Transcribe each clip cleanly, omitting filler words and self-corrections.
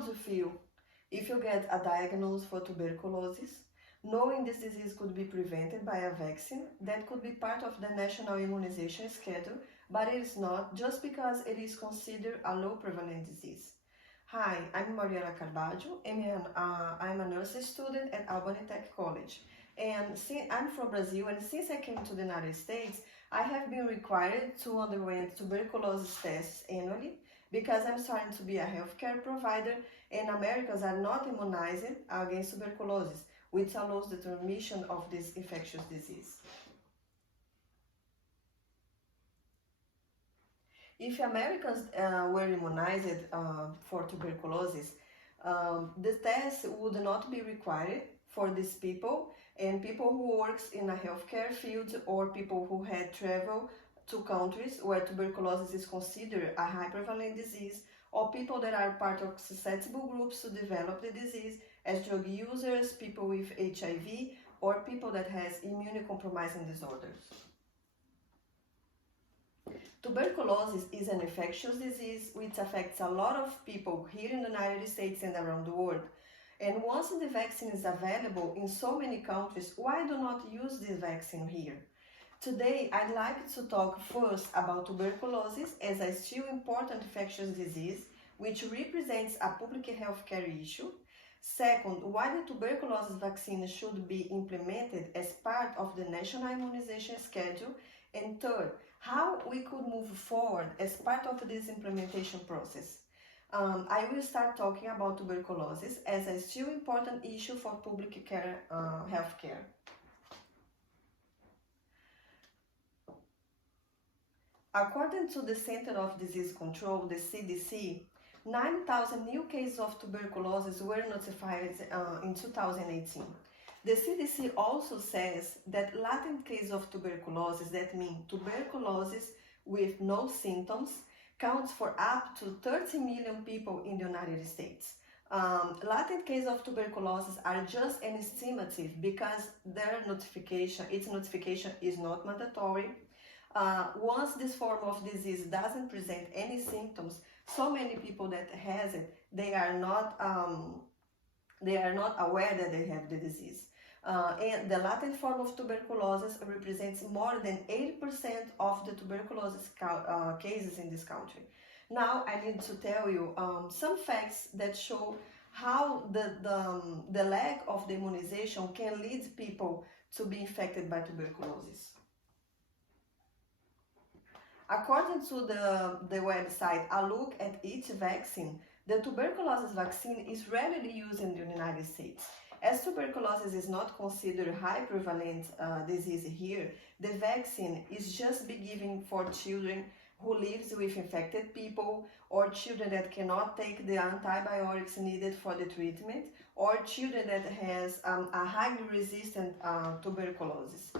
would you feel if you get a diagnosis for tuberculosis, knowing this disease could be prevented by a vaccine that could be part of the national immunization schedule, but it is not just because it is considered a low prevalent disease? Hi, I'm MarielaCarballo, and I'm a nursing student at Albany Tech College. And I'm from Brazil, and since I came to the United States, I have been required to undergo tuberculosis tests annually because I'm starting to be a healthcare provider, and Americans are not immunized against tuberculosis, which allows the transmission of this infectious disease. If Americans were immunized for tuberculosis, the test would not be required for these people and people who works in a healthcare field or people who had traveled to countries where tuberculosis is considered a high prevalent disease, or people that are part of susceptible groups to develop the disease as drug users, people with HIV, or people that has immunocompromising disorders. Tuberculosis is an infectious disease which affects a lot of people here in the United States and around the world. And once the vaccine is available in so many countries, why do not use this vaccine here? Today, I'd like to talk first about tuberculosis as a still important infectious disease, which represents a public health care issue. Second, why the tuberculosis vaccine should be implemented as part of the national immunization schedule. And third, how we could move forward as part of this implementation process. I will start talking about tuberculosis as a still important issue for public care, health care. According to the Center of Disease Control, the CDC, 9,000 new cases of tuberculosis were notified in 2018. The CDC also says that latent cases of tuberculosis, that means tuberculosis with no symptoms, counts for up to 30 million people in the United States. Latent cases of tuberculosis are just an estimative because its notification is not mandatory. Once this form of disease doesn't present any symptoms, so many people that has it, they are not aware that they have the disease. And the latent form of tuberculosis represents more than 80% of the tuberculosis cases in this country. Now I need to tell you some facts that show how the lack of the immunization can lead people to be infected by tuberculosis. According to the website A Look at Each Vaccine, the tuberculosis vaccine is rarely used in the United States. As tuberculosis is not considered a high prevalent disease here, the vaccine is just be given for children who lives with infected people, or children that cannot take the antibiotics needed for the treatment, or children that has a highly resistant tuberculosis.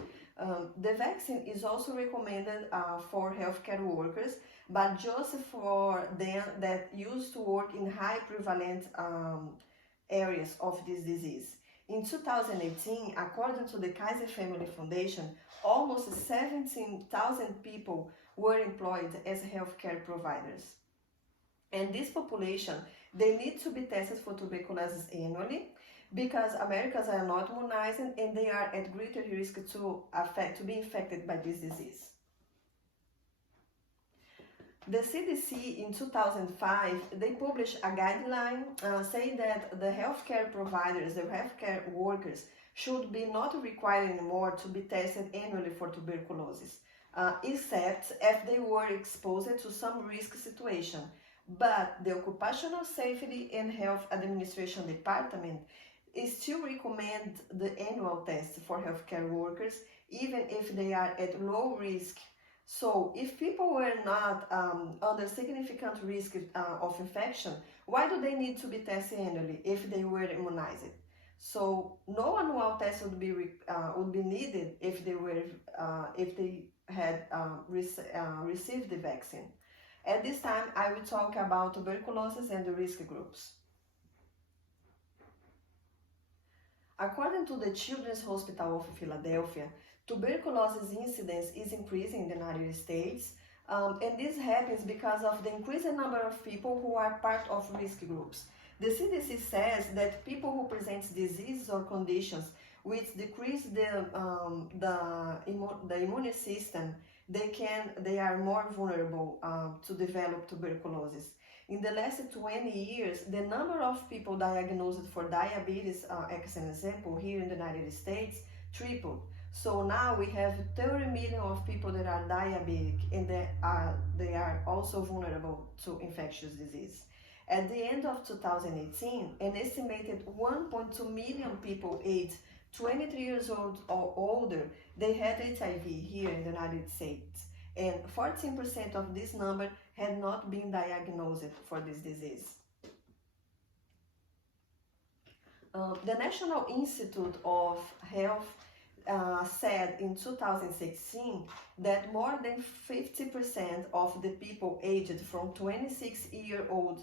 The vaccine is also recommended for healthcare workers, but just for them that used to work in high prevalent areas of this disease. In 2018, according to the Kaiser Family Foundation, almost 17,000 people were employed as healthcare providers. And this population, they need to be tested for tuberculosis annually because Americans are not immunized and they are at greater risk to be infected by this disease. The CDC in 2005, they published a guideline saying that the healthcare providers, the healthcare workers, should be not required anymore to be tested annually for tuberculosis, except if they were exposed to some risk situation. But the Occupational Safety and Health Administration Department still recommend the annual test for healthcare workers, even if they are at low risk. So if people were not under significant risk of infection, why do they need to be tested annually if they were immunized? So no annual test would be needed if they had received the vaccine. At this time, I will talk about tuberculosis and the risk groups. According to the Children's Hospital of Philadelphia, tuberculosis incidence is increasing in the United States, and this happens because of the increasing number of people who are part of risk groups. The CDC says that people who present diseases or conditions which decrease the immune system, they are more vulnerable to develop tuberculosis. In the last 20 years, the number of people diagnosed for diabetes, as an example, here in the United States, tripled. So now we have 30 million of people that are diabetic, and they are also vulnerable to infectious disease. At the end of 2018, an estimated 1.2 million people aged 23 years old or older, they had HIV here in the United States, and 14% of this number had not been diagnosed for this disease. The National Institute of Health said in 2016 that more than 50% of the people aged from 26 years old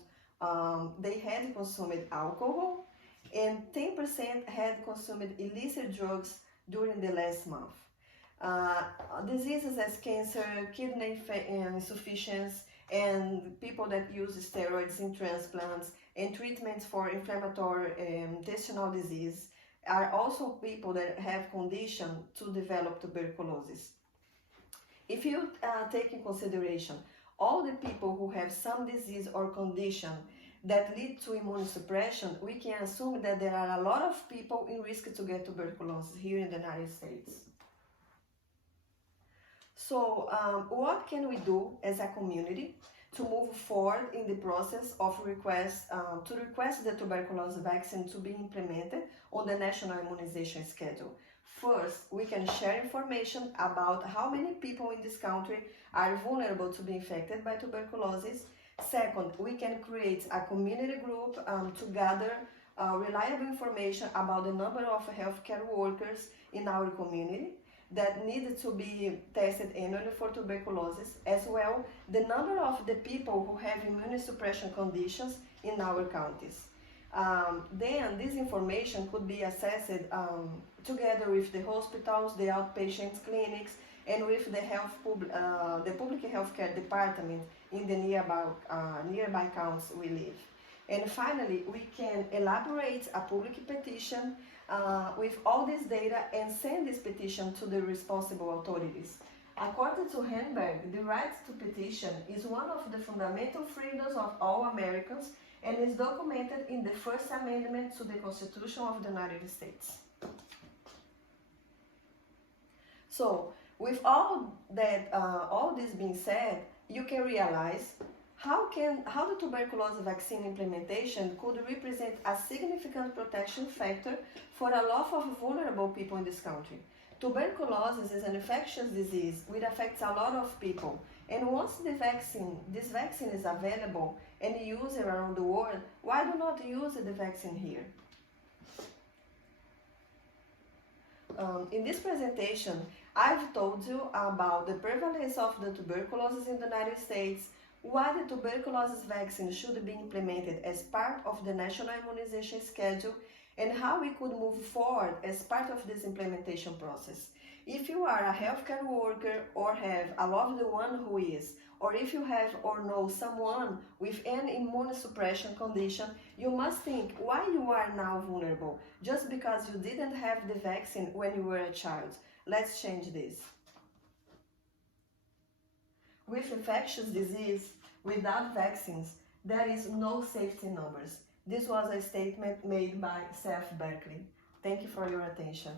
they had consumed alcohol, and 10% had consumed illicit drugs during the last month. Diseases as cancer, kidney insufficiency, and people that use steroids in transplants and treatments for inflammatory intestinal disease are also people that have condition to develop tuberculosis. If you take in consideration all the people who have some disease or condition that lead to immunosuppression, we can assume that there are a lot of people in risk to get tuberculosis here in the United States. So what can we do as a community to move forward in the process of request the tuberculosis vaccine to be implemented on the national immunization schedule? First, we can share information about how many people in this country are vulnerable to be infected by tuberculosis. Second, we can create a community group to gather reliable information about the number of healthcare workers in our community that need to be tested annually for tuberculosis, as well the number of the people who have immunosuppression conditions in our counties. Then this information could be assessed together with the hospitals, the outpatient clinics, and with the public health care department in the nearby counties we live. And finally, we can elaborate a public petition with all this data and send this petition to the responsible authorities. According to Hamburg, the right to petition is one of the fundamental freedoms of all Americans and is documented in the First Amendment to the Constitution of the United States. So, with all this being said, you can realize how the tuberculosis vaccine implementation could represent a significant protection factor for a lot of vulnerable people in this country. Tuberculosis is an infectious disease which affects a lot of people, and once this vaccine is available and used around the world, why do not use the vaccine here? In this presentation, I've told you about the prevalence of the tuberculosis in the United States, why the tuberculosis vaccine should be implemented as part of the national immunization schedule, and how we could move forward as part of this implementation process. If you are a healthcare worker or have a loved one who is, or if you have or know someone with an immunosuppression condition, you must think why you are now vulnerable, just because you didn't have the vaccine when you were a child. Let's change this. With infectious disease, without vaccines, there is no safety numbers. This was a statement made by Seth Berkley. Thank you for your attention.